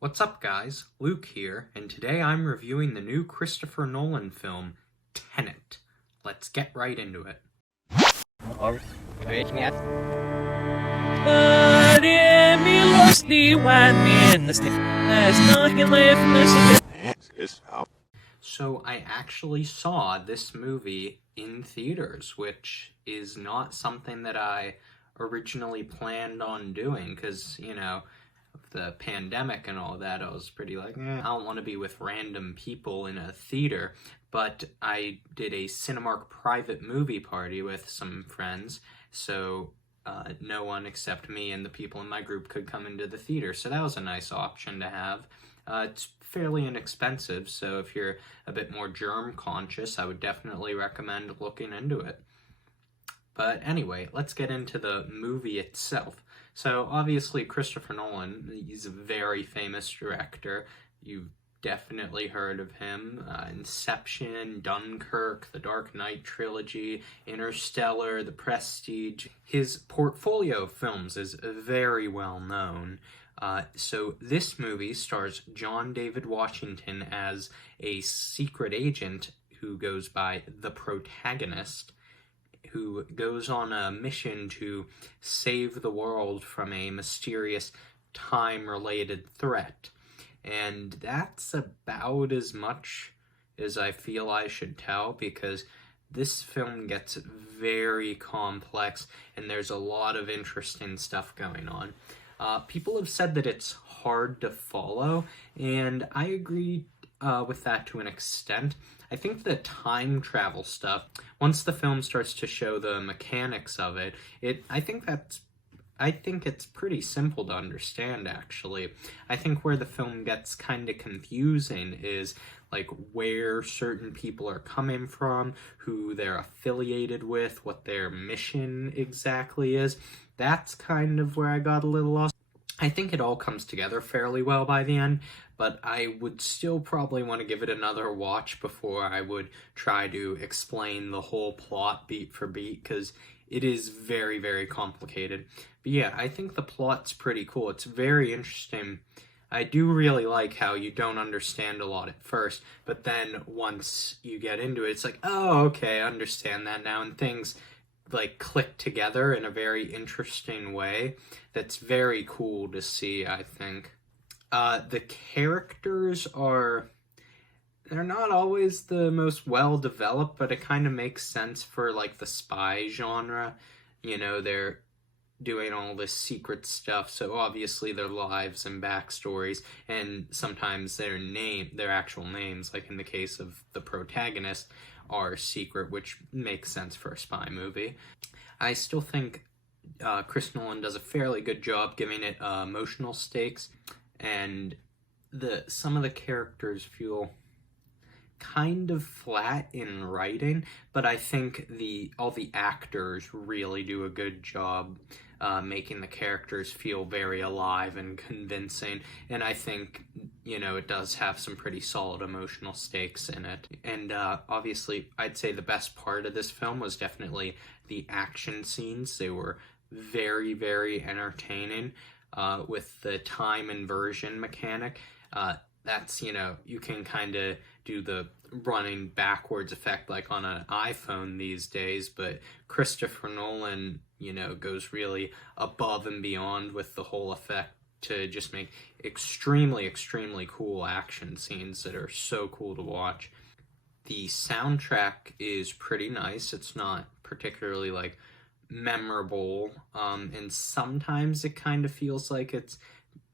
What's up, guys? Luke here, and today I'm reviewing the new Christopher Nolan film, Tenet. Let's get right into it. So I actually saw this movie in theaters, which is not something that I originally planned on doing, because, the pandemic and all that, I was pretty like, I don't want to be with random people in a theater. But I did a Cinemark private movie party with some friends, so no one except me and the people in my group could come into the theater. So that was a nice option to have. It's fairly inexpensive, so if you're a bit more germ conscious, I would definitely recommend looking into it. But anyway, let's get into the movie itself. So obviously Christopher Nolan, he's a very famous director. You've definitely heard of him. Inception, Dunkirk, the Dark Knight trilogy, Interstellar, The Prestige. His portfolio of films is very well known. So this movie stars John David Washington as a secret agent who goes by the Protagonist, who goes on a mission to save the world from a mysterious time-related threat. And that's about as much as I feel I should tell, because this film gets very complex and there's a lot of interesting stuff going on. People have said that it's hard to follow, and I agree with that to an extent. I think the time travel stuff, once the film starts to show the mechanics of it, I think it's pretty simple to understand, actually. I think where the film gets kind of confusing is like where certain people are coming from, who they're affiliated with, what their mission exactly is. That's kind of where I got a little lost. I think it all comes together fairly well by the end, but I would still probably want to give it another watch before I would try to explain the whole plot beat for beat, because it is very, very complicated. But yeah, I think the plot's pretty cool. It's very interesting. I do really like how you don't understand a lot at first, but then once you get into it, it's like, oh, okay, I understand that now, and things like click together in a very interesting way that's very cool to see, I think. The characters they're not always the most well developed, but it kind of makes sense for like the spy genre. They're doing all this secret stuff, so obviously their lives and backstories, and sometimes their actual names, like in the case of the Protagonist, are secret, which makes sense for a spy movie. I still think Chris Nolan does a fairly good job giving it emotional stakes, and some of the characters feel kind of flat in writing, but I think all the actors really do a good job making the characters feel very alive and convincing, and I think, it does have some pretty solid emotional stakes in it. And obviously, I'd say the best part of this film was definitely the action scenes. They were very, very entertaining with the time inversion mechanic. That's, you can kind of do the running backwards effect like on an iPhone these days, but Christopher Nolan, goes really above and beyond with the whole effect to just make extremely, extremely cool action scenes that are so cool to watch. The soundtrack is pretty nice. It's not particularly like memorable, and sometimes it kind of feels like it's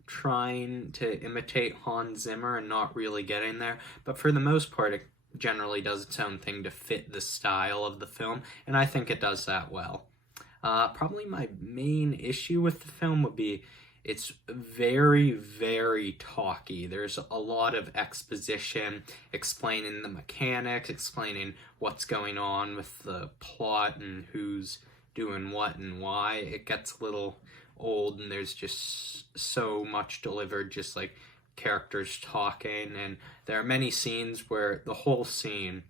trying to imitate Hans Zimmer and not really getting there, but for the most part it generally does its own thing to fit the style of the film, and I think it does that well. Probably my main issue with the film would be it's very, very talky. There's a lot of exposition, explaining the mechanics, explaining what's going on with the plot and who's doing what and why. It gets a little old, and there's just so much delivered, just like characters talking, and there are many scenes where the whole scene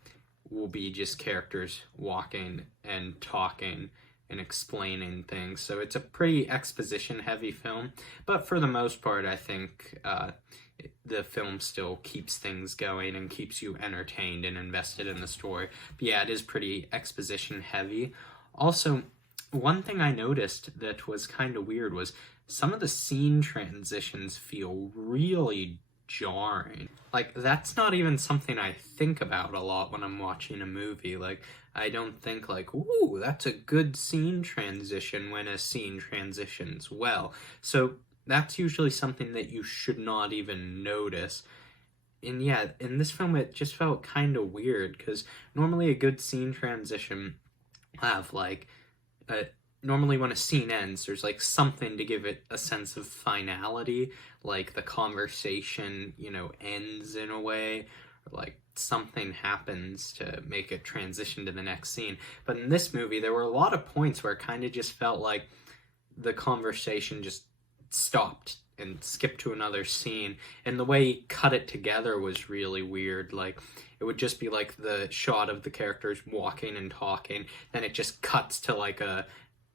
will be just characters walking and talking and explaining things. So it's a pretty exposition-heavy film, but for the most part, I think the film still keeps things going and keeps you entertained and invested in the story. But yeah, it is pretty exposition-heavy. Also, one thing I noticed that was kind of weird was some of the scene transitions feel really jarring. Like, that's not even something I think about a lot when I'm watching a movie. Like, I don't think like, ooh, that's a good scene transition when a scene transitions well. So that's usually something that you should not even notice. And yeah, in this film it just felt kind of weird, because normally a good scene transition have like normally when a scene ends, there's like something to give it a sense of finality, like the conversation, ends in a way, or like something happens to make it transition to the next scene. But in this movie, there were a lot of points where it kind of just felt like the conversation just stopped and skipped to another scene, and the way he cut it together was really weird. Like, it would just be like the shot of the characters walking and talking, then it just cuts to like a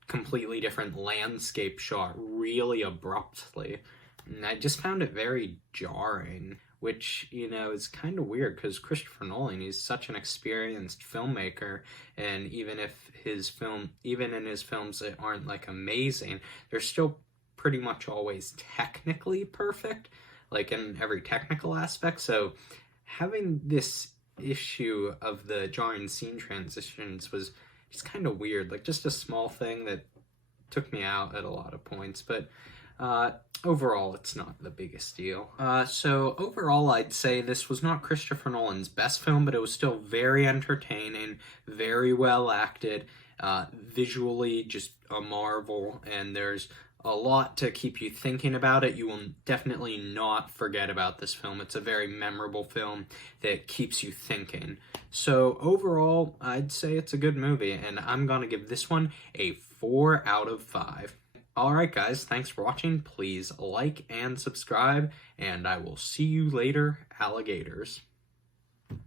completely different landscape shot really abruptly. And I just found it very jarring, which, is kind of weird, because Christopher Nolan, he's such an experienced filmmaker, and even in his films that aren't like amazing, they're still pretty much always technically perfect, like in every technical aspect. So having this issue of the jarring scene transitions was just kind of weird, like just a small thing that took me out at a lot of points. But overall, it's not the biggest deal. So overall, I'd say this was not Christopher Nolan's best film, but it was still very entertaining, very well acted, visually just a marvel, and there's a lot to keep you thinking about it. You will definitely not forget about this film. It's a very memorable film that keeps you thinking. So overall, I'd say it's a good movie, and I'm gonna give this one a 4 out of 5. Alright guys, thanks for watching. Please like and subscribe, and I will see you later, alligators.